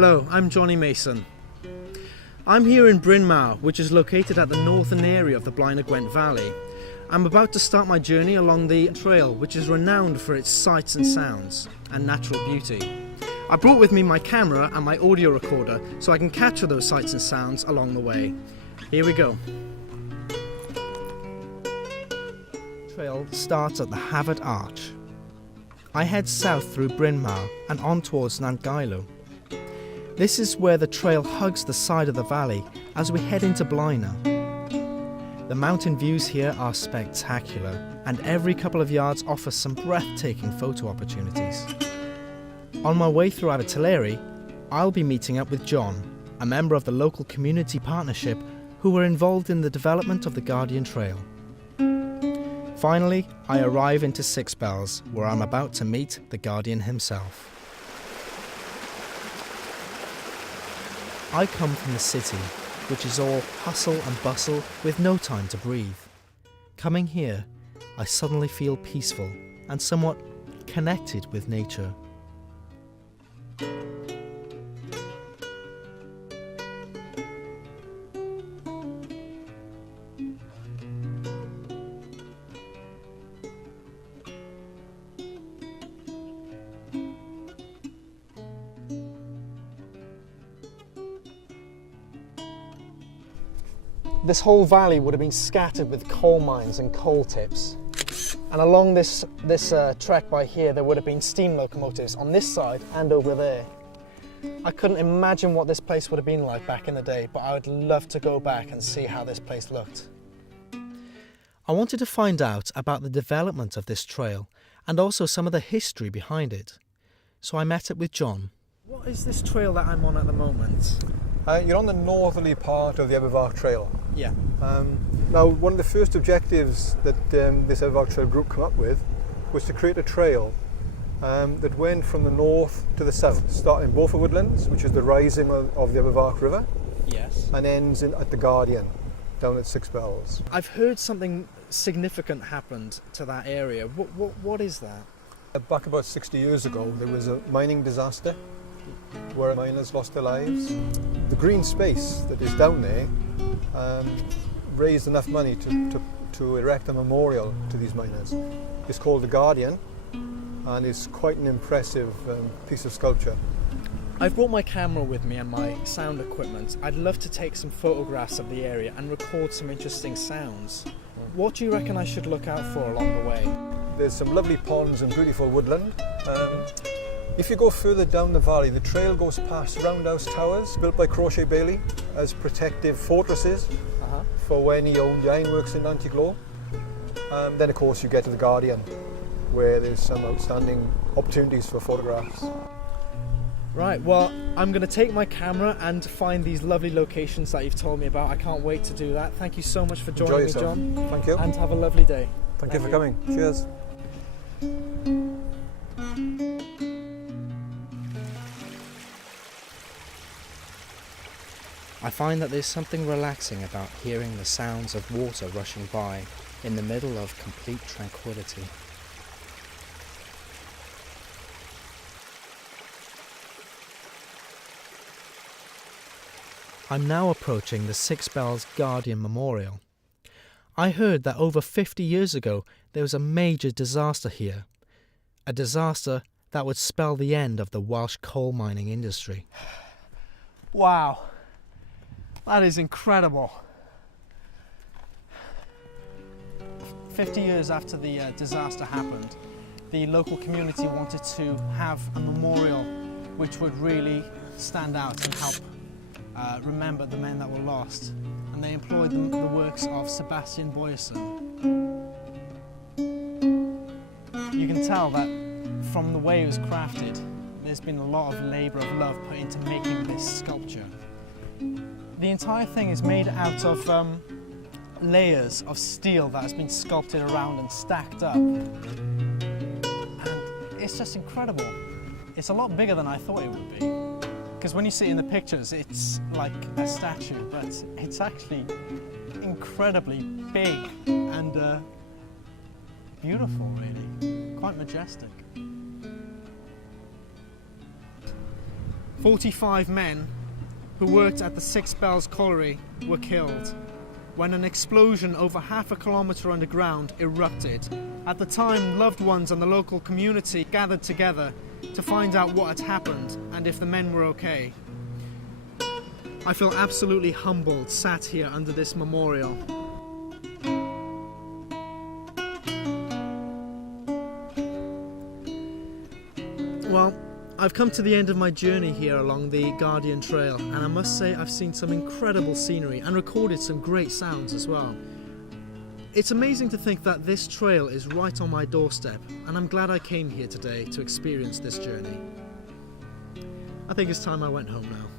Hello, I'm Johnny Mason. I'm here in Bryn Mawr, which is located at the northern area of the Blaenau Gwent Valley. I'm about to start my journey along the trail, which is renowned for its sights and sounds and natural beauty. I brought with me my camera and my audio recorder so I can capture those sights and sounds along the way. Here we go. The trail starts at the Hafod Arch. I head south through Bryn Mawr and on towards Nantgailo. This is where the trail hugs the side of the valley as we head into Blaenau. The mountain views here are spectacular, and every couple of yards offers some breathtaking photo opportunities. On my way through Abertillery, I'll be meeting up with John, a member of the local community partnership who were involved in the development of the Guardian Trail. Finally, I arrive into Six Bells, where I'm about to meet the Guardian himself. I come from the city, which is all hustle and bustle with no time to breathe. Coming here, I suddenly feel peaceful and somewhat connected with nature. This whole valley would have been scattered with coal mines and coal tips. And along this trek by here, there would have been steam locomotives on this side and over there. I couldn't imagine what this place would have been like back in the day, but I would love to go back and see how this place looked. I wanted to find out about the development of this trail and also some of the history behind it. So I met up with John. What is this trail that I'm on at the moment? You're on the northerly part of the Ebbw Trail. Yeah. Now, one of the first objectives that this Ebbw Trail group came up with was to create a trail that went from the north to the south, starting in Beaufort Woodlands, which is the rising of the Ebbw River, yes, and ends at the Guardian, down at Six Bells. I've heard something significant happened to that area. What is that? Back about 60 years ago, there was a mining disaster where miners lost their lives. The green space that is down there raised enough money to erect a memorial to these miners. It's called the Guardian, and it's quite an impressive piece of sculpture. I've brought my camera with me and my sound equipment. I'd love to take some photographs of the area and record some interesting sounds. What do you reckon I should look out for along the way? There's some lovely ponds and beautiful woodland. If you go further down the valley, the trail goes past roundhouse towers built by Crochet Bailey as protective fortresses for when he owned the ironworks in Nantgailo. Then of course you get to the Guardian, where there's some outstanding opportunities for photographs. Right, well, I'm going to take my camera and find these lovely locations that you've told me about. I can't wait to do that. Thank you so much for joining me, John. Thank you. And have a lovely day. Thank you for coming. Cheers. I find that there's something relaxing about hearing the sounds of water rushing by in the middle of complete tranquility. I'm now approaching the Six Bells Guardian Memorial. I heard that over 50 years ago there was a major disaster here. A disaster that would spell the end of the Welsh coal mining industry. Wow. That is incredible. 50 years after the disaster happened, the local community wanted to have a memorial which would really stand out and help remember the men that were lost. And they employed the works of Sebastian Boyerson. You can tell that from the way it was crafted, there's been a lot of labour of love put into making this sculpture. The entire thing is made out of layers of steel that has been sculpted around and stacked up. And it's just incredible. It's a lot bigger than I thought it would be. Because when you see it in the pictures, it's like a statue, but it's actually incredibly big and beautiful, really. Quite majestic. 45 men who worked at the Six Bells Colliery were killed when an explosion over half a kilometre underground erupted. At the time, loved ones and the local community gathered together to find out what had happened and if the men were okay. I feel absolutely humbled sat here under this memorial. Well, I've come to the end of my journey here along the Guardian Trail, and I must say I've seen some incredible scenery and recorded some great sounds as well. It's amazing to think that this trail is right on my doorstep, and I'm glad I came here today to experience this journey. I think it's time I went home now.